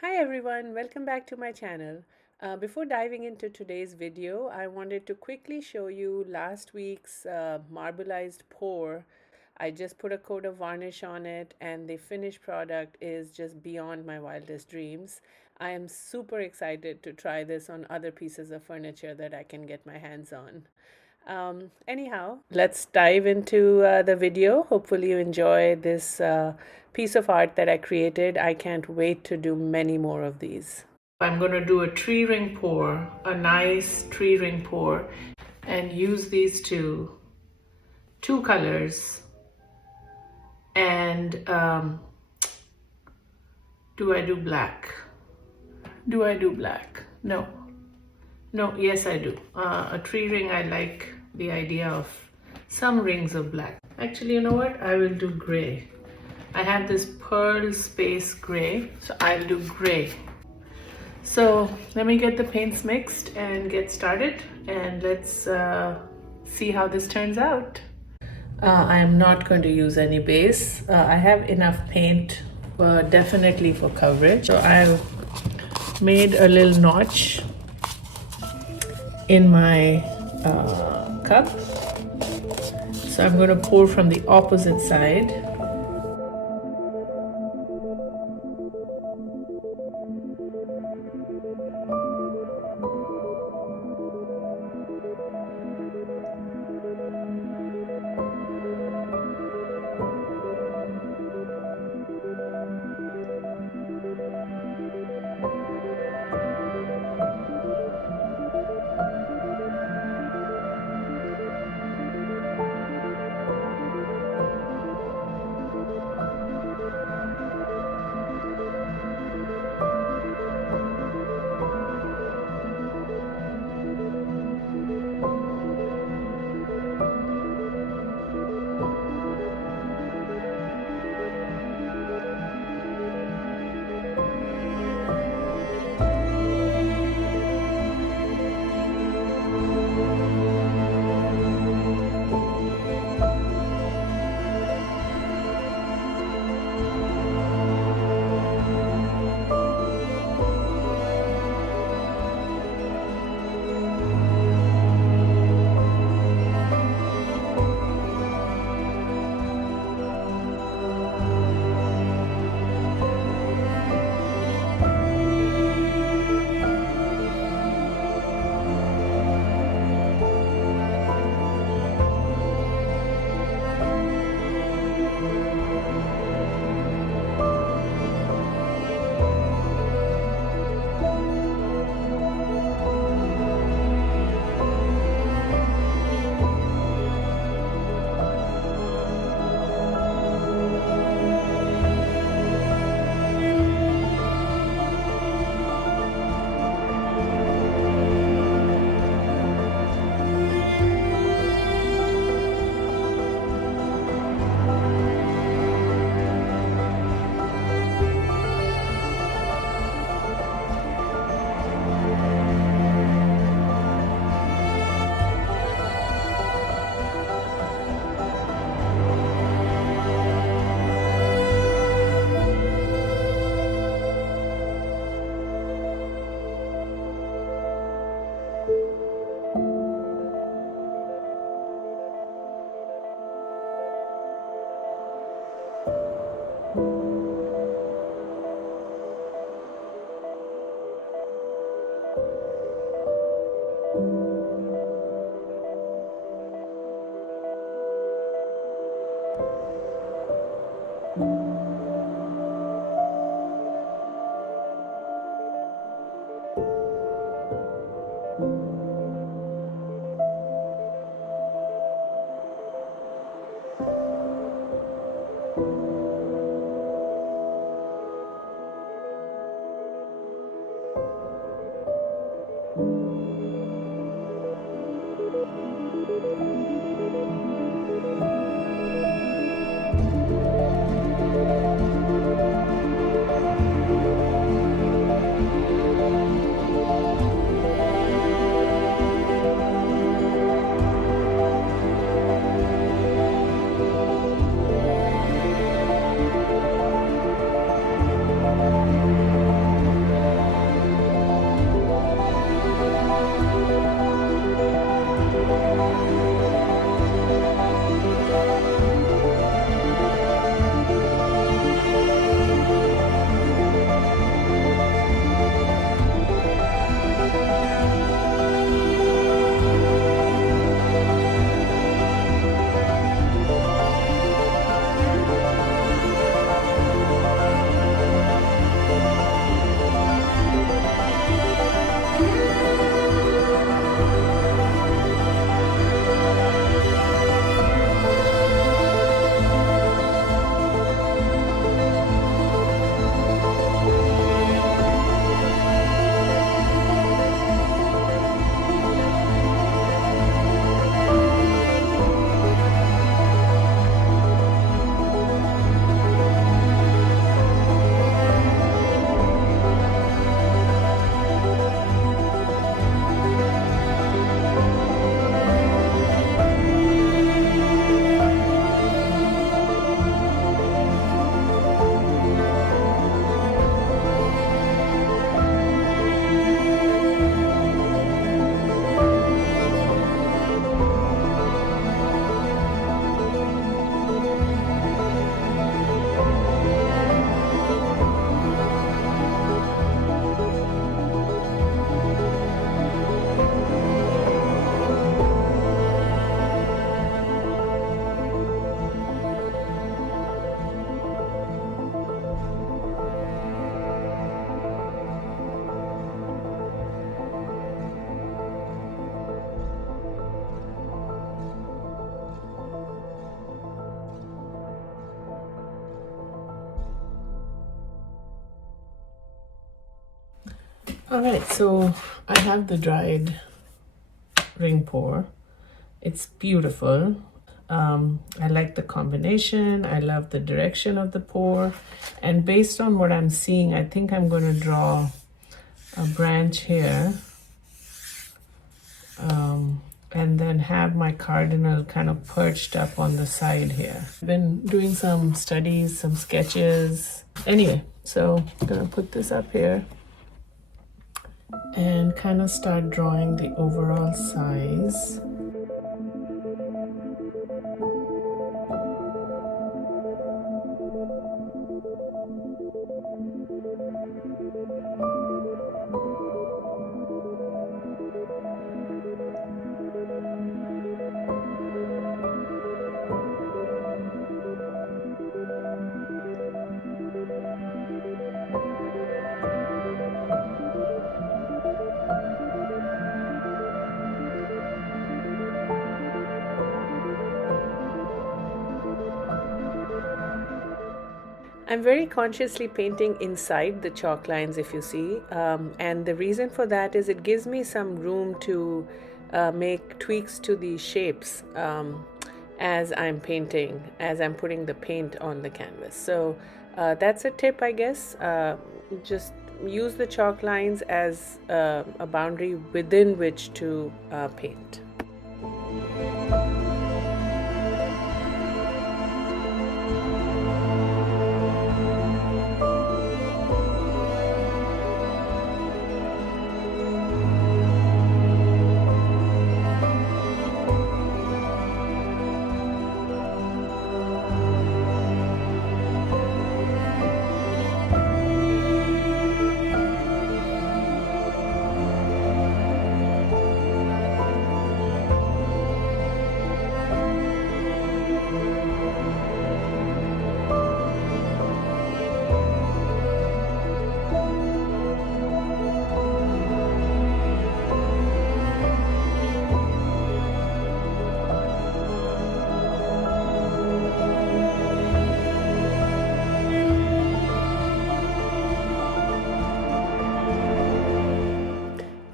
Hi everyone, welcome back to my channel. Before diving into today's video, I wanted to quickly show you last week's marbleized pour. I just put a coat of varnish on it and the finished product is just beyond my wildest dreams. I am super excited to try this on other pieces of furniture that I can get my hands on. Anyhow, let's dive into the video. Hopefully, you enjoy this piece of art that I created. I can't wait to do many more of these. I'm going to do a tree ring pour, a nice tree ring pour, and use these two colors. And do I do black? Do I do black? No. No, yes, I do. A tree ring, I like the idea of some rings of black. Actually, you know what? I will do gray. I have this pearl space gray, so I'll do gray. So let me get the paints mixed and get started, and let's see how this turns out. I am not going to use any base. I have enough paint definitely for coverage. So I've made a little notch in my cup. So I'm going to pour from the opposite side. All right, so I have the dried ring pour. It's beautiful. I like the combination. I love the direction of the pour. And based on what I'm seeing, I think I'm going to draw a branch here. And then have my cardinal kind of perched up on the side here. I've been doing some studies, some sketches. Anyway, so I'm gonna put this up here and kind of start drawing the overall size. I'm very consciously painting inside the chalk lines, if you see, and the reason for that is it gives me some room to make tweaks to the shapes as I'm painting, as I'm putting the paint on the canvas. So that's a tip, I guess. Just use the chalk lines as a boundary within which to paint.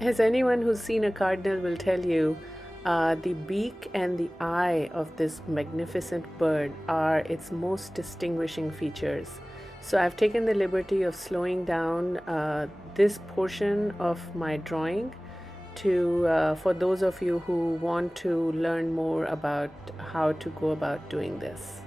As anyone who's seen a cardinal will tell you, the beak and the eye of this magnificent bird are its most distinguishing features. So I've taken the liberty of slowing down this portion of my drawing to for those of you who want to learn more about how to go about doing this.